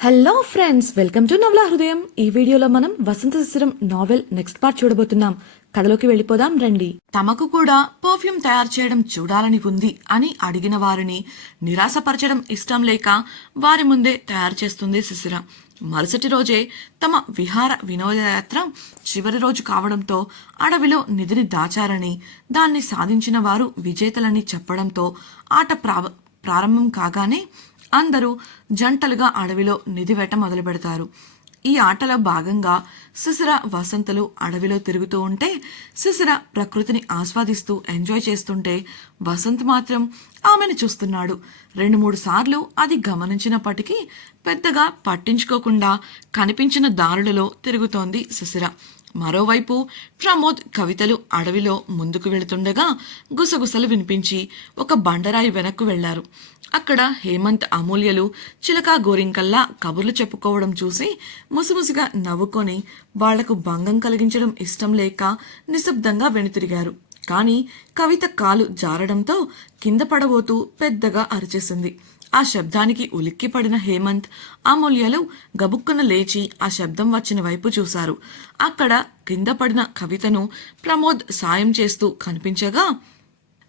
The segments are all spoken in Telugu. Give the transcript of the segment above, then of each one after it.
హలో ఫ్రెండ్స్ వెల్కమ్ టు నవల హృదయం ఈ వీడియోలో మనం Vasantha Sisiram novel next part చూడబోతున్నాం. కథలోకి వెళ్ళిపోదాం రండి. తమకు కూడా పర్ఫ్యూమ్ తయారు చేయడం చూడాలని ఉంది అని అడిగిన వారిని నిరాశపరచడం ఇష్టం లేక వారి ముందే తయారు చేస్తుంది శిశిర. మరుసటి రోజే తమ విహార వినోదయాత్ర చివరి రోజు కావడంతో అడవిలో నిధిని దాచారని దాన్ని సాధించిన వారు విజేతలని చెప్పడంతో ఆట ప్రా- ప్రారంభం కాగానే అందరూ జంటలుగా అడవిలో నిధివేట మొదలు పెడతారు. ఈ ఆటలో భాగంగా సిసిర వసంతలు అడవిలో తిరుగుతూ ఉంటే సిసిర ప్రకృతిని ఆస్వాదిస్తూ ఎంజాయ్ చేస్తుంటే వసంత్ మాత్రం ఆమెను చూస్తున్నాడు. రెండు మూడు సార్లు అది గమనించినప్పటికీ పెద్దగా పట్టించుకోకుండా కనిపించిన దారులలో తిరుగుతోంది సిసిర మరోవైపు ప్రమోద్ కవితలు అడవిలో ముందుకు వెళుతుండగా గుసగుసలు వినిపించి ఒక బండరాయి వెనక్కు వెళ్ళారు. అక్కడ హేమంత్ అమూల్యలు చిలకా గోరింకల్లా కబుర్లు చెప్పుకోవడం చూసి ముసిముసిగా నవ్వుకొని వాళ్ళకు భంగం కలిగించడం ఇష్టం లేక నిశ్శబ్దంగా వెనుతిరిగారు. కానీ కవిత కాలు జారడంతో కింద పడబోతూ పెద్దగా అరిచేసింది. ఆ శబ్దానికి ఉలిక్కిపడిన హేమంత్ అమూల్యలు గబుక్కున లేచి ఆ శబ్దం వచ్చిన వైపు చూశారు. అక్కడ కింద పడిన కవితను ప్రమోద్ సాయం చేస్తూ కనిపించగా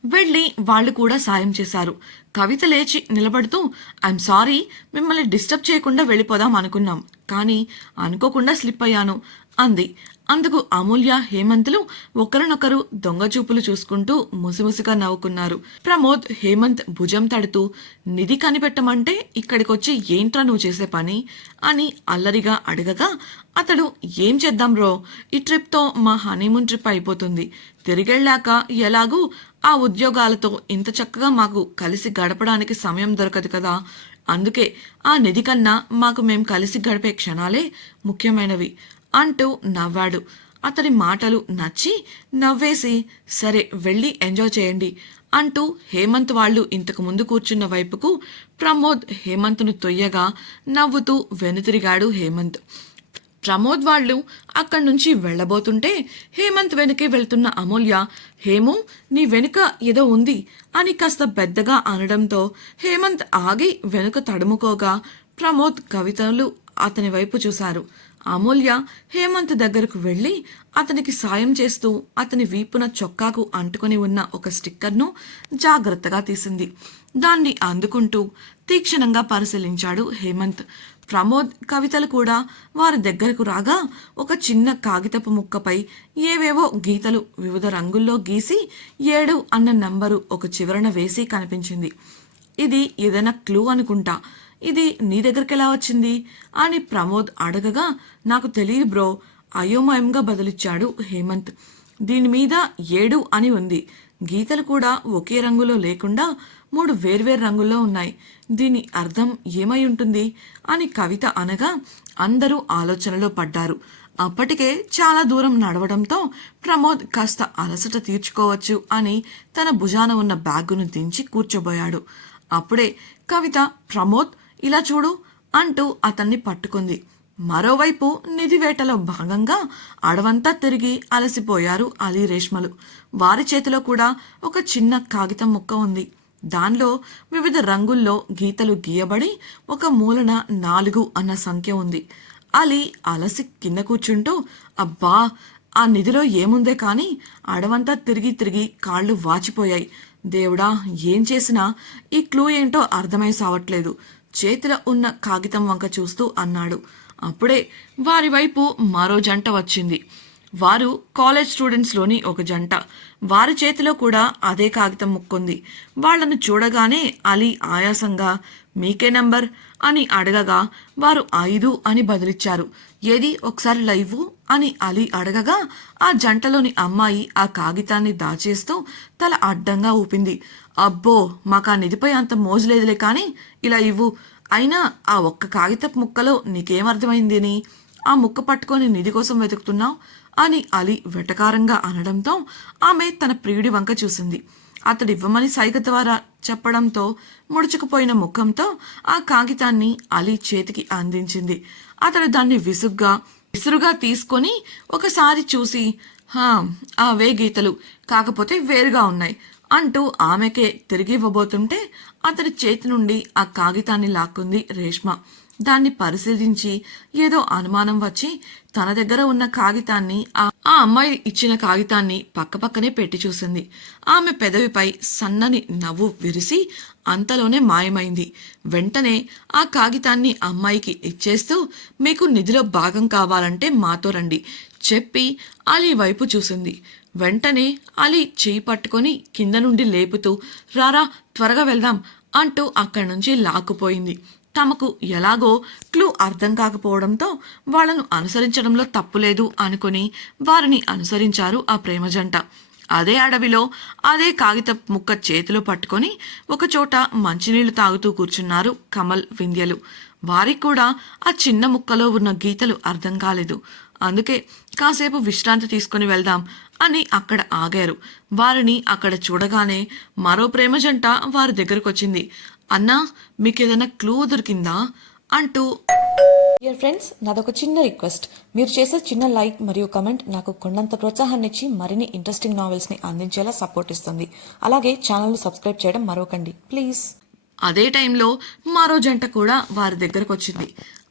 వెళ్ళి వాళ్ళు కూడా సాయం చేశారు. కవిత లేచి నిలబడుతూ ఐఎమ్ సారీ మిమ్మల్ని డిస్టర్బ్ చేయకుండా వెళ్ళిపోదాం అనుకున్నాం. కానీ అనుకోకుండా స్లిప్ అయ్యాను అంది. అందుకు అమూల్య హేమంత్లు ఒకరినొకరు దొంగ చూపులు చూసుకుంటూ ముసిముసిగా నవ్వుకున్నారు. ప్రమోద్ హేమంత్ భుజం తడుతూ నిధి కనిపెట్టమంటే ఇక్కడికొచ్చి ఏంట్రా నువ్వు చేసే పని? అని అల్లరిగా అడగగా అతడు ఏం చేద్దాం రో? ఈ ట్రిప్తో మా హనీమూన్ ట్రిప్ అయిపోతుంది. తిరిగెళ్ళాక ఎలాగూ ఆ ఉద్యోగాలతో ఇంత చక్కగా మాకు కలిసి గడపడానికి సమయం దొరకదు కదా. అందుకే ఆ నిధి కన్నా మాకు మేం కలిసి గడిపే క్షణాలే ముఖ్యమైనవి అంటూ నవ్వాడు. అతడి మాటలు నచ్చి నవ్వేసి సరే వెళ్ళి ఎంజాయ్ చేయండి అంటూ హేమంత్ వాళ్ళు ఇంతకు ముందు కూర్చున్న వైపుకు ప్రమోద్ హేమంత్ను తొయ్యగా నవ్వుతూ వెనుతిరిగాడు హేమంత్. ప్రమోద్ వాళ్ళు అక్కడి నుంచి వెళ్ళబోతుంటే హేమంత్ వెనకే వెళ్తున్న అమూల్య హేము నీ వెనుక ఏదో ఉంది అని కాస్త పెద్దగా అనడంతో హేమంత్ ఆగి వెనుక తడుముకోగా ప్రమోద్ కవితలు అతని వైపు చూశారు. అమూల్య హేమంత్ దగ్గరకు వెళ్ళి అతనికి సాయం చేస్తూ అతని వీపున చొక్కాకు అంటుకొని ఉన్న ఒక స్టిక్కర్ను జాగ్రత్తగా తీసింది. దాన్ని అందుకుంటూ తీక్షణంగా పరిశీలించాడు హేమంత్. ప్రమోద్ కవితలు కూడా వారి దగ్గరకు రాగా ఒక చిన్న కాగితపు ముక్కపై ఏవేవో గీతలు వివిధ రంగుల్లో గీసి ఏడు అన్న నంబరు ఒక చివరన వేసి కనిపించింది. ఇది ఏదైనా క్లూ అనుకుంటా. ఇది నీ దగ్గరికి ఎలా వచ్చింది? అని ప్రమోద్ అడగగా నాకు తెలియదు బ్రో అయోమయంగా బదులిచ్చాడు హేమంత్. దీని మీద ఏడు అని ఉంది. గీతలు కూడా ఒకే రంగులో లేకుండా మూడు వేర్వేరు రంగుల్లో ఉన్నాయి. దీని అర్థం ఏమై ఉంటుంది? అని కవిత అనగా అందరూ ఆలోచనలో పడ్డారు. అప్పటికే చాలా దూరం నడవడంతో ప్రమోద్ కాస్త అలసట తీర్చుకోవచ్చు అని తన భుజాన ఉన్న బ్యాగును దించి కూర్చోబోయాడు. అప్పుడే కవిత ప్రమోద్ ఇలా చూడు అంటూ అతన్ని పట్టుకుంది. మరోవైపు నిధివేటలో భాగంగా అడవంతా తిరిగి అలసిపోయారు అలీ రేష్మలు. వారి చేతిలో కూడా ఒక చిన్న కాగితం ముక్క ఉంది. దానిలో వివిధ రంగుల్లో గీతలు గీయబడి ఒక మూలన నాలుగు అన్న సంఖ్య ఉంది. అలీ అలసి కింద కూర్చుంటూ అబ్బా ఆ నిధిలో ఏముందే కాని అడవంతా తిరిగి తిరిగి కాళ్ళు వాచిపోయాయి. దేవుడా ఏం చేసినా ఈ క్లూ ఏంటో అర్థమై సావట్లేదు. చేతిలో ఉన్న కాగితం వంక చూస్తూ అన్నాడు. అప్పుడే వారి వైపు మరో జంట వచ్చింది. వారు కాలేజ్ స్టూడెంట్స్లోని ఒక జంట. వారి చేతిలో కూడా అదే కాగితం ముక్కుంది. వాళ్ళను చూడగానే అలీ ఆయాసంగా మీకే నంబర్? అని అడగగా వారు ఐదు అని బదిలిచ్చారు. ఏది ఒకసారి లైవ్? అని అలీ అడగగా ఆ జంటలోని అమ్మాయి ఆ కాగితాన్ని దాచేస్తూ తల అడ్డంగా ఊపింది. అబ్బో మాకు ఆ నిధిపై అంత మోజులేదులే కానీ ఇలా ఇవ్వు. అయినా ఆ ఒక్క కాగితపు ముక్కలో నీకేమర్థమైంది అని ఆ ముక్క పట్టుకొని నిధి కోసం వెతుకుతున్నావు? అని అలీ వెటకారంగా అనడంతో ఆమె తన ప్రియుడి వంక చూసింది. అతడు ఇవ్వమని సైగ ద్వారా చెప్పడంతో ముడుచుకుపోయిన ముఖంతో ఆ కాగితాన్ని అలీ చేతికి అందించింది. అతడు దాన్ని విసుగ్గా విసురుగా తీసుకొని ఒకసారి చూసి హా అవే గీతలు. కాకపోతే వేరుగా ఉన్నాయి అంటూ ఆమెకే తిరిగి ఇవ్వబోతుంటే అతడి చేతి నుండి ఆ కాగితాన్ని లాక్కుంది రేష్మ. దాన్ని పరిశీలించి ఏదో అనుమానం వచ్చి తన దగ్గర ఉన్న కాగితాన్ని ఆ అమ్మాయి ఇచ్చిన కాగితాన్ని పక్కపక్కనే పెట్టి చూసింది. ఆమె పెదవిపై సన్నని నవ్వు విరిసి అంతలోనే మాయమైంది. వెంటనే ఆ కాగితాన్ని అమ్మాయికి ఇచ్చేస్తూ మీకు నిధిలో భాగం కావాలంటే మాతో రండి చెప్పి అలీ వైపు చూసింది. వెంటనే అలీ చేయి పట్టుకొని కింద నుండి లేపుతూ రారా త్వరగా వెళ్దాం అంటూ అక్కడి నుంచి లాక్కుపోయింది. తమకు ఎలాగో క్లూ అర్థం కాకపోవడంతో వాళ్ళను అనుసరించడంలో తప్పులేదు అనుకుని వారిని అనుసరించారు ఆ ప్రేమ జంట అదే అడవిలో అదే కాగిత ముక్క చేతిలో పట్టుకొని ఒకచోట మంచినీళ్ళు తాగుతూ కూర్చున్నారు కమల్ వింధ్యలు. వారికి కూడా ఆ చిన్న ముక్కలో ఉన్న గీతలు అర్థం కాలేదు. అందుకే కాసేపు విశ్రాంతి తీసుకుని వెళ్దాం అని అక్కడ ఆగారు. వారిని అక్కడ చూడగానే మరో ప్రేమ జంట వారి దగ్గరకు వచ్చింది అన్నా మీకేదైనా క్లూ దొరికిందా? అంటూ. డియర్ ఫ్రెండ్స్ నాదొక చిన్న రిక్వెస్ట్. మీరు చేసే చిన్న లైక్ మరియు కమెంట్ నాకు కొండంత ప్రోత్సాహాన్ని ఇచ్చి మరిన్ని ఇంట్రెస్టింగ్ నావెల్స్ని అందించేలా సపోర్ట్ ఇస్తుంది. అలాగే ఛానల్ సబ్స్క్రైబ్ చేయడం మరవకండి ప్లీజ్ అదే టైంలో మరో జంట కూడా వారి దగ్గరకు వచ్చింది.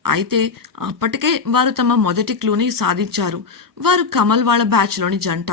అయితే అప్పటికే వారు తమ మొదటి క్లూని సాధించారు. వారు కమల్ వాళ్ళ బ్యాచ్లోని జంట.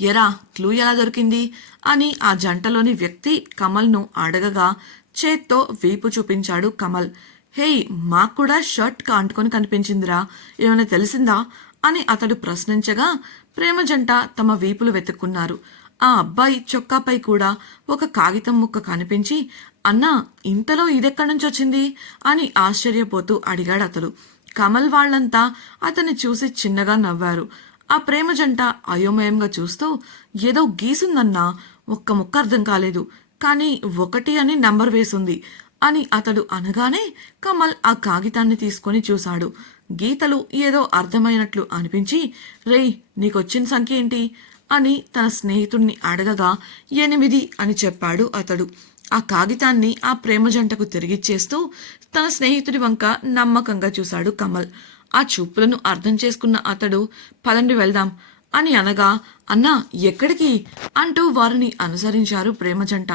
ఎరా క్లూ ఎలా దొరికింది? అని ఆ జంటలోని వ్యక్తి కమల్ను అడగగా చేత్తో వీపు చూపించాడు కమల్. హేయ్ మాకు కూడా షర్ట్ కాంటుకొని కనిపించిందిరా. ఏమైనా తెలిసిందా? అని అతడు ప్రశ్నించగా ప్రేమ జంట తమ వీపులు వెతుక్కున్నారు. ఆ అబ్బాయి చొక్కాపై కూడా ఒక కాగితం ముక్క కనిపించి అన్నా ఇంతలో ఇదెక్కడి నుంచి వచ్చింది? అని ఆశ్చర్యపోతూ అడిగాడు అతడు. కమల్ వాళ్ళంతా అతన్ని చూసి చిన్నగా నవ్వారు. ఆ ప్రేమ జంట అయోమయంగా చూస్తూ ఏదో గీసుందన్నా ఒక్క ముక్క అర్థం కాలేదు. కానీ ఒకటి అని నంబర్ వేసుంది. అని అతడు అనగానే కమల్ ఆ కాగితాన్ని తీసుకొని చూశాడు. గీతలు ఏదో అర్థమైనట్లు అనిపించి రేయ్ నీకొచ్చిన సంఖ్య ఏంటి? అని తన స్నేహితుణ్ణి అడగగా ఎనిమిది అని చెప్పాడు అతడు. ఆ కాగితాన్ని ఆ ప్రేమ జంటకు తిరిగిచ్చేస్తూ తన స్నేహితుడి వంక నమ్మకంగా చూశాడు కమల్. ఆ చూపులను అర్థం చేసుకున్న అతడు పదండి వెళ్దాం అని అనగా అన్నా ఎక్కడికి? అంటూ వారిని అనుసరించారు ప్రేమ జంట.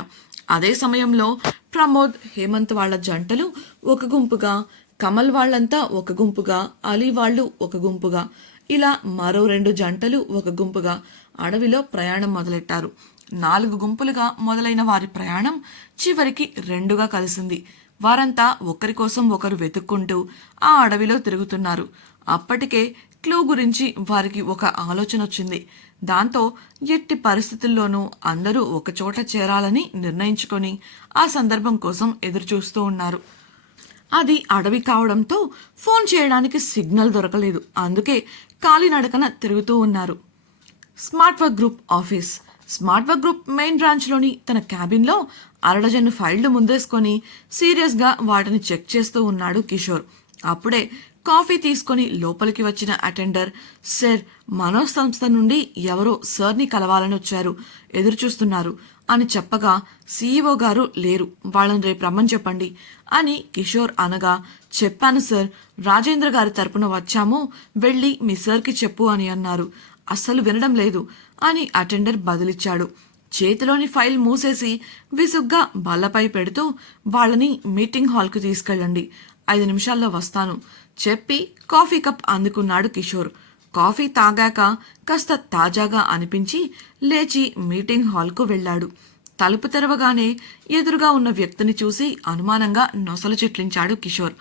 అదే సమయంలో ప్రమోద్ హేమంత్ వాళ్ళ జంటలు ఒక గుంపుగా కమల్ వాళ్ళంతా ఒక గుంపుగా అలీ వాళ్ళు ఒక గుంపుగా. ఇలా మరో రెండు జంటలు ఒక గుంపుగా అడవిలో ప్రయాణం మొదలెట్టారు. నాలుగు గుంపులుగా మొదలైన వారి ప్రయాణం చివరికి రెండుగా కలిసింది. వారంతా ఒకరి కోసం ఒకరు వెతుక్కుంటూ ఆ అడవిలో తిరుగుతున్నారు. అప్పటికే క్లూ గురించి వారికి ఒక ఆలోచన వచ్చింది. దాంతో ఎట్టి పరిస్థితుల్లోనూ అందరూ ఒకచోట చేరాలని నిర్ణయించుకొని ఆ సందర్భం కోసం ఎదురుచూస్తూ ఉన్నారు. అది అడవి కావడంతో ఫోన్ చేయడానికి సిగ్నల్ దొరకలేదు. అందుకే కాలినడకన తిరుగుతూ ఉన్నారు. Smart work group office. Smart work group main బ్రాంచ్లోని తన క్యాబిన్లో అరడజను ఫైళ్ళు ముందేసుకొని సీరియస్గా వాటిని చెక్ చేస్తూ ఉన్నాడు కిషోర్. అప్పుడే కాఫీ తీసుకొని లోపలికి వచ్చిన అటెండర్ సార్ మనో సంస్థ నుండి ఎవరో సార్ని కలవాలని వచ్చారు ఎదురుచూస్తున్నారు అని చెప్పగా సీఈఓ గారు లేరు వాళ్ళని రేపు రమ్మని చెప్పండి అని కిషోర్ అనగా చెప్పాను సార్ రాజేంద్ర గారి తరపున వచ్చాము వెళ్ళి మీ సార్కి చెప్పు అని అన్నారు. అస్సలు వినడం లేదు అని అటెండర్ బదిలిచ్చాడు. చేతిలోని ఫైల్ మూసేసి విసుగ్గా బల్లపై పెడుతూ వాళ్ళని మీటింగ్ హాల్కు తీసుకెళ్ళండి ఐదు నిమిషాల్లో వస్తాను చెప్పి కాఫీ కప్ అందుకున్నాడు కిషోర్. కాఫీ తాగాక కాస్త తాజాగా అనిపించి లేచి మీటింగ్ హాల్కు వెళ్ళాడు. తలుపు తెరవగానే ఎదురుగా ఉన్న వ్యక్తిని చూసి అనుమానంగా నొసలు చిట్లించాడు కిషోర్.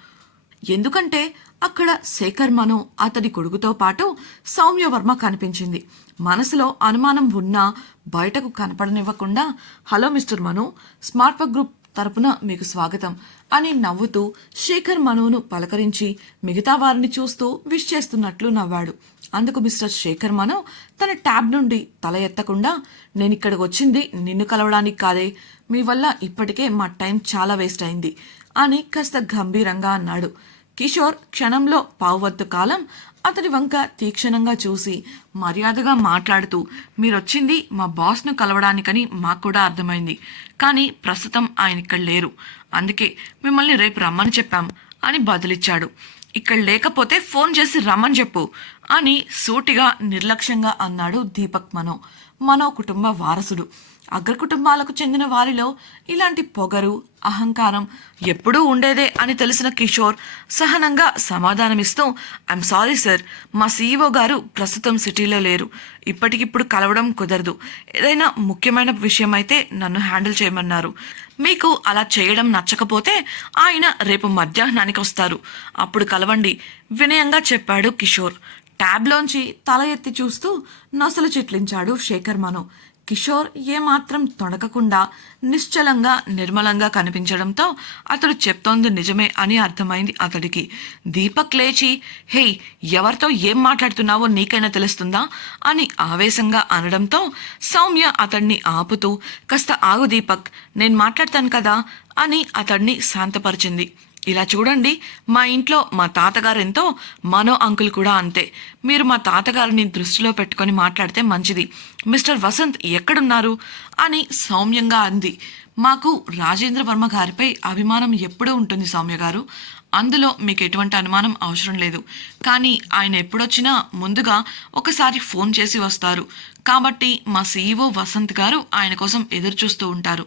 ఎందుకంటే అక్కడ శేఖర్ మను అతడి కొడుకుతో పాటు సౌమ్యవర్మ కనిపించింది. మనసులో అనుమానం ఉన్నా బయటకు కనపడనివ్వకుండా hello mister Manu smart work group తరపున మీకు స్వాగతం. అని నవ్వుతూ శేఖర్ మనోను పలకరించి మిగతా వారిని చూస్తూ విష్ చేస్తున్నట్లు నవ్వాడు. అందుకు మిస్టర్ శేఖర్ మనో తన ట్యాబ్ నుండి తల ఎత్తకుండా నేను ఇక్కడికి వచ్చింది నిన్ను కలవడానికి కాదే మీ వల్ల ఇప్పటికే మా టైం చాలా వేస్ట్ అయింది అని కాస్త గంభీరంగా అన్నాడు. కిషోర్ క్షణంలో పావువత్తు కాలం అతని వంక తీక్షణంగా చూసి మర్యాదగా మాట్లాడుతూ మీరొచ్చింది మా బాస్ను కలవడానికని మాకు కూడా అర్థమైంది. కానీ ప్రస్తుతం ఆయన ఇక్కడ లేరు. అందుకే మిమ్మల్ని రేపు రమ్మని చెప్పాం అని బదులిచ్చాడు. ఇక్కడ లేకపోతే ఫోన్ చేసి రమ్మని చెప్పు అని సూటిగా నిర్లక్ష్యంగా అన్నాడు దీపక్ మనో. మనో కుటుంబ వారసుడు. అగ్ర కుటుంబాలకు చెందిన వారిలో ఇలాంటి పొగరు అహంకారం ఎప్పుడూ ఉండేదే అని తెలిసిన కిషోర్ సహనంగా సమాధానమిస్తూ ఐఎమ్ సారీ సార్ మా సీఈఓ గారు ప్రస్తుతం సిటీలో లేరు. ఇప్పటికిప్పుడు కలవడం కుదరదు. ఏదైనా ముఖ్యమైన విషయం అయితే నన్ను హ్యాండిల్ చేయమన్నారు. మీకు అలా చేయడం నచ్చకపోతే ఆయన రేపు మధ్యాహ్నానికి వస్తారు. అప్పుడు కలవండి వినయంగా చెప్పాడు కిషోర్. ట్యాబ్లోంచి తల ఎత్తి చూస్తూ నొసలు చిట్లించాడు శేఖర్ మను. కిషోర్ ఏమాత్రం తొణకకుండా నిశ్చలంగా నిర్మలంగా కనిపించడంతో అతడు చెప్తోంది నిజమే అని అర్థమైంది అతడికి. దీపక్ లేచి హే ఎవరితో ఏం మాట్లాడుతున్నావో నీకైనా తెలుస్తుందా? అని ఆవేశంగా అనడంతో సౌమ్య అతడిని ఆపుతూ కాస్త ఆగు దీపక్ నేను మాట్లాడతాను కదా అని అతడిని శాంతపరిచింది. ఇలా చూడండి మా ఇంట్లో మా తాతగారు ఎంతో మనో అంకుల్ కూడా అంతే. మీరు మా తాతగారిని దృష్టిలో పెట్టుకొని మాట్లాడితే మంచిది. మిస్టర్ వసంత్ ఎక్కడున్నారు? అని సౌమ్యంగా అంది. మాకు రాజేంద్ర వర్మ గారిపై అభిమానం ఎప్పుడూ ఉంటుంది సౌమ్య గారు. అందులో మీకు ఎటువంటి అనుమానం అవసరం లేదు. కానీ ఆయన ఎప్పుడొచ్చినా ముందుగా ఒకసారి ఫోన్ చేసి వస్తారు. కాబట్టి మా సీఈఓ వసంత్ గారు ఆయన కోసం ఎదురు చూస్తూ ఉంటారు.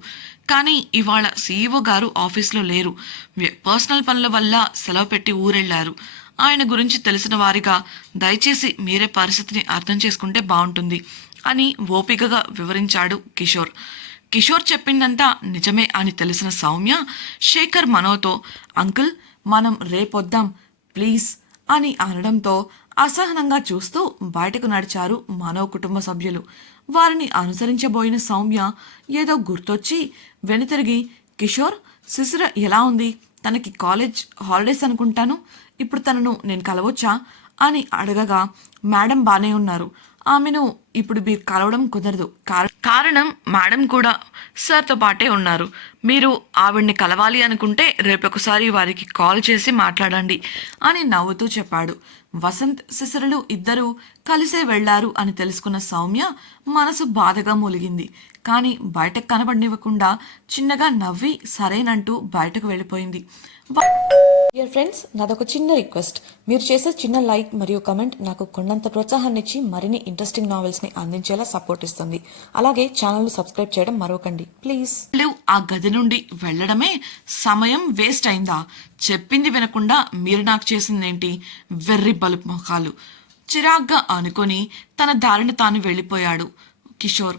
కానీ ఇవాళ సీఈఓ గారు ఆఫీస్లో లేరు. పర్సనల్ పనుల వల్ల సెలవు పెట్టి ఊరెళ్ళారు ఆయన గురించి తెలిసిన వారిగా దయచేసి మీరే పరిస్థితిని అర్థం చేసుకుంటే బాగుంటుంది అని ఓపికగా వివరించాడు కిషోర్. కిషోర్ చెప్పిందంతా నిజమే అని తెలిసిన సౌమ్య శేఖర్ మనోతో అంకుల్ మనం రేపొద్దాం ప్లీజ్ అని అనడంతో అసహనంగా చూస్తూ బయటకు నడిచారు మనో కుటుంబ సభ్యులు. వారిని అనుసరించబోయిన సౌమ్య ఏదో గుర్తొచ్చి వెనుతిరిగి కిషోర్ శిశిర ఎలా ఉంది? తనకి కాలేజ్ హాలిడేస్ అనుకుంటాను. ఇప్పుడు తనను నేను కలవచ్చా? అని అడగగా మేడం బానే ఉన్నారు. ఆమెను ఇప్పుడు మీరు కలవడం కుదరదు. కారణం కారణం మేడం కూడా సార్తో పాటే ఉన్నారు. మీరు ఆవిడ్ని కలవాలి అనుకుంటే రేపు ఒకసారి వారికి కాల్ చేసి మాట్లాడండి అని నవ్వుతూ చెప్పాడు. వసంత్ శిశిరలు ఇద్దరూ కలిసే వెళ్ళారు అని తెలుసుకున్న సౌమ్య మనసు బాధగా మూలిగింది. కానీ బయటకు కనబడినివ్వకుండా చిన్నగా నవ్వి సరేనంటూ బయటకు వెళ్ళిపోయింది. డియర్ ఫ్రెండ్స్ నాదొక చిన్న రిక్వెస్ట్. మీరు చేసే చిన్న లైక్ మరియు కమెంట్ నాకు కొండంత ప్రోత్సాహాన్ని ఇచ్చి మరిన్ని ఇంట్రెస్టింగ్ నావెల్స్ని అందించేలా సపోర్ట్ ఇస్తుంది. అలాగే ఛానల్ సబ్స్క్రైబ్ చేయడం మరవకండి ప్లీజ్. ఆ గది నుండి వెళ్ళడమే సమయం వేస్ట్ అయిందా? చెప్పింది వినకుండా మీరు నాకు చేసిందేంటి? వెర్రి బలుపు ముఖాలు చిరాగ్గా అనుకొని తన దారిని తాను వెళ్ళిపోయాడు. కిషోర్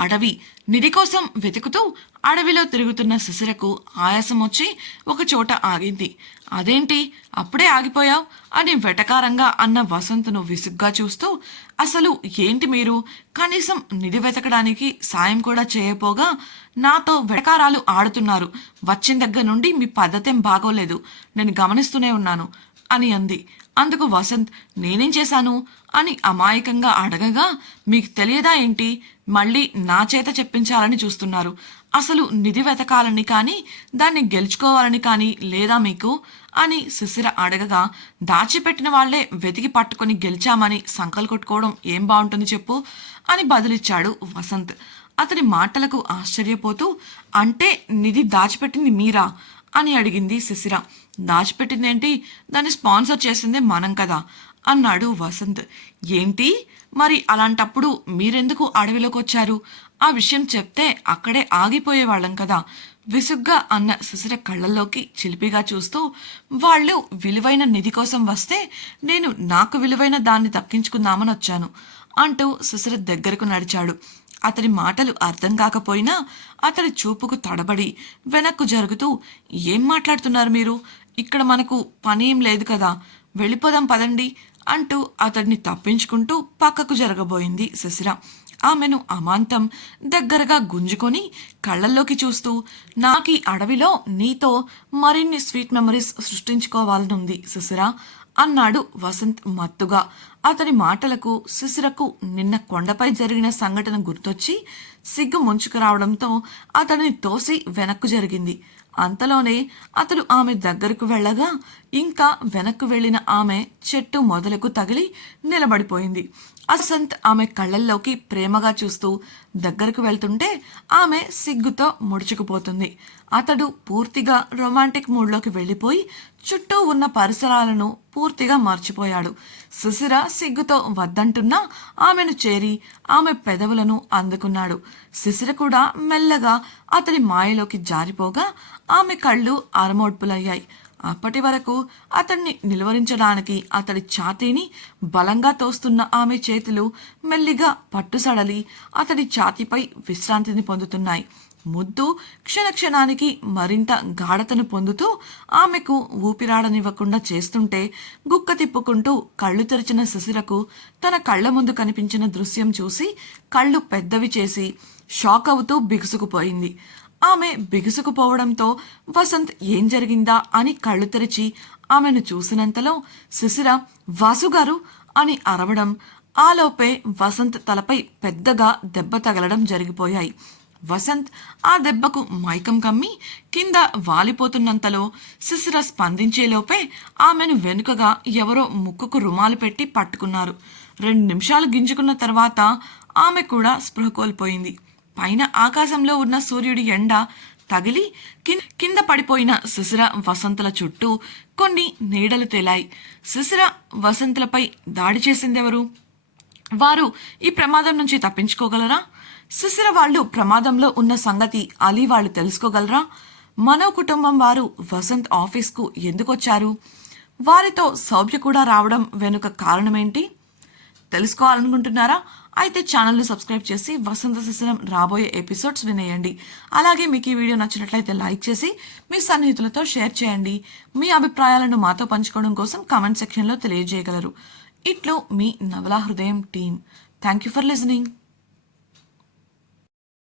అడవి నిధి కోసం వెతుకుతూ అడవిలో తిరుగుతున్న శిశిరకు ఆయాసం వచ్చి ఒక చోట ఆగింది. అదేంటి? అప్పుడే ఆగిపోయావు? అని వెటకారంగా అన్న వసంతను విసుగ్గా చూస్తూ అసలు ఏంటి మీరు? కనీసం నిధి వెతకడానికి సాయం కూడా చేయపోగా నాతో వెటకారాలు ఆడుతున్నారు. వచ్చిన దగ్గర నుండి మీ పద్ధతేం బాగోలేదు. నేను గమనిస్తూనే ఉన్నాను అని అంది. అందుకు వసంత్ నేనేం చేశాను? అని అమాయకంగా అడగగా మీకు తెలియదా ఏంటి? మళ్ళీ నా చేత చెప్పించాలని చూస్తున్నారు. అసలు నిధి వెతకాలని కానీ దాన్ని గెలుచుకోవాలని కానీ లేదా మీకు? అని శిశిర అడగగా దాచిపెట్టిన వాళ్ళే వెతికి పట్టుకొని గెలిచామని సంకల్ కొట్టుకోవడం ఏం బాగుంటుంది చెప్పు? అని బదులిచ్చాడు వసంత్. అతని మాటలకు ఆశ్చర్యపోతూ అంటే నిధి దాచిపెట్టింది మీరా? అని అడిగింది శిశిర దాచిపెట్టిందేంటి? దాన్ని స్పాన్సర్ చేసిందే మనం కదా అన్నాడు వసంత్. ఏంటి? మరి అలాంటప్పుడు మీరెందుకు అడవిలోకి వచ్చారు ఆ విషయం చెప్తే అక్కడే ఆగిపోయేవాళ్ళం కదా. విసుగ్గా అన్న సుసిర కళ్ళల్లోకి చిలిపిగా చూస్తూ వాళ్ళు విలువైన నిధి కోసం వస్తే నేను నాకు విలువైన దాన్ని దక్కించుకుందామని వచ్చాను అంటూ సుసిర దగ్గరకు నడిచాడు. అతడి మాటలు అర్థం కాకపోయినా అతడి చూపుకు తడబడి వెనక్కు జరుగుతూ ఏం మాట్లాడుతున్నారు మీరు? ఇక్కడ మనకు పని ఏం లేదు కదా వెళ్ళిపోదాం పదండి అంటూ అతడిని తప్పించుకుంటూ పక్కకు జరగబోయింది శశిర ఆమెను అమాంతం దగ్గరగా గుంజుకొని కళ్ళల్లోకి చూస్తూ నాకీ అడవిలో నీతో మరిన్ని స్వీట్ మెమరీస్ సృష్టించుకోవాలనుంది శశిర అన్నాడు వసంత్ మత్తుగా. అతని మాటలకు శిశిరకు నిన్న కొండపై జరిగిన సంఘటన గుర్తొచ్చి సిగ్గు ముంచుకురావడంతో అతడిని తోసి వెనక్కు జరిగింది. అంతలోనే అతడు ఆమె దగ్గరకు వెళ్ళగా ఇంకా వెనక్కు వెళ్ళిన ఆమె చెట్టు మొదలకు తగిలి నిలబడిపోయింది. అసంత్ ఆమె కళ్ళల్లోకి ప్రేమగా చూస్తూ దగ్గరకు వెళ్తుంటే ఆమె సిగ్గుతో ముడుచుకుపోతుంది. అతడు పూర్తిగా రొమాంటిక్ మూడ్లోకి వెళ్ళిపోయి చుట్టూ ఉన్న పరిసరాలను పూర్తిగా మర్చిపోయాడు. సుశిర సిగ్గుతో వద్దంటున్నా ఆమెను చేరి ఆమె పెదవులను అందుకున్నాడు. సుశిర కూడా మెల్లగా అతడి మాయలోకి జారిపోగా ఆమె కళ్ళు అరమోడ్పులయ్యాయి అప్పటి వరకు అతన్ని నిలువరించడానికి అతడి ఛాతీని బలంగా తోస్తున్న ఆమె చేతులు మెల్లిగా పట్టుసడలి అతడి ఛాతీపై విశ్రాంతిని పొందుతున్నాయి. ముద్దు క్షణక్షణానికి మరింత గాఢతను పొందుతూ ఆమెకు ఊపిరాడనివ్వకుండా చేస్తుంటే గుక్క తిప్పుకుంటూ కళ్ళు తెరిచిన శశిరకు తన కళ్ళ ముందు కనిపించిన దృశ్యం చూసి కళ్ళు పెద్దవి చేసి షాక్ అవుతూ బిగుసుకుపోయింది. ఆమె బిగుసుకుపోవడంతో వసంత్ ఏం జరిగిందా అని కళ్ళు తెరిచి ఆమెను చూసినంతలో శిశిర వాసుగారు అని అరవడం ఆలోపే వసంత్ తలపై పెద్దగా దెబ్బ తగలడం జరిగిపోయాయి. వసంత్ ఆ దెబ్బకు మైకం కమ్మి కింద వాలిపోతున్నంతలో శిశిర స్పందించేలోపే ఆమెను వెనుకగా ఎవరో ముక్కుకు రుమాలు పెట్టి పట్టుకున్నారు. రెండు నిమిషాలు గింజుకున్న తర్వాత ఆమె కూడా స్పృహ కోల్పోయింది. పైన ఆకాశంలో ఉన్న సూర్యుడి ఎండ తగిలి కిం- కింద పడిపోయిన శిశిర వసంతుల చుట్టూ కొన్ని నీడలు తేలాయి. శిశిర వసంతులపై దాడి చేసిందెవరు? వారు ఈ ప్రమాదం నుంచి తప్పించుకోగలరా? శిశిర వాళ్ళు ప్రమాదంలో ఉన్న సంగతి అలీ వాళ్ళు తెలుసుకోగలరా? మనో కుటుంబం వారు వసంత్ ఆఫీస్కు ఎందుకొచ్చారు? వారితో సౌభ్య కూడా రావడం వెనుక కారణమేంటి? తెలుసుకోవాలనుకుంటున్నారా? అయితే ఛానల్ను సబ్స్క్రైబ్ చేసి వసంత శిశిరం రాబోయే ఎపిసోడ్స్ వినేయండి. అలాగే మీకు ఈ వీడియో నచ్చినట్లయితే లైక్ చేసి మీ సన్నిహితులతో షేర్ చేయండి. మీ అభిప్రాయాలను మాతో పంచుకోవడం కోసం కామెంట్ సెక్షన్లో తెలియజేయగలరు. ఇట్లు మీ Navala Hrudayam team. Thank you for listening.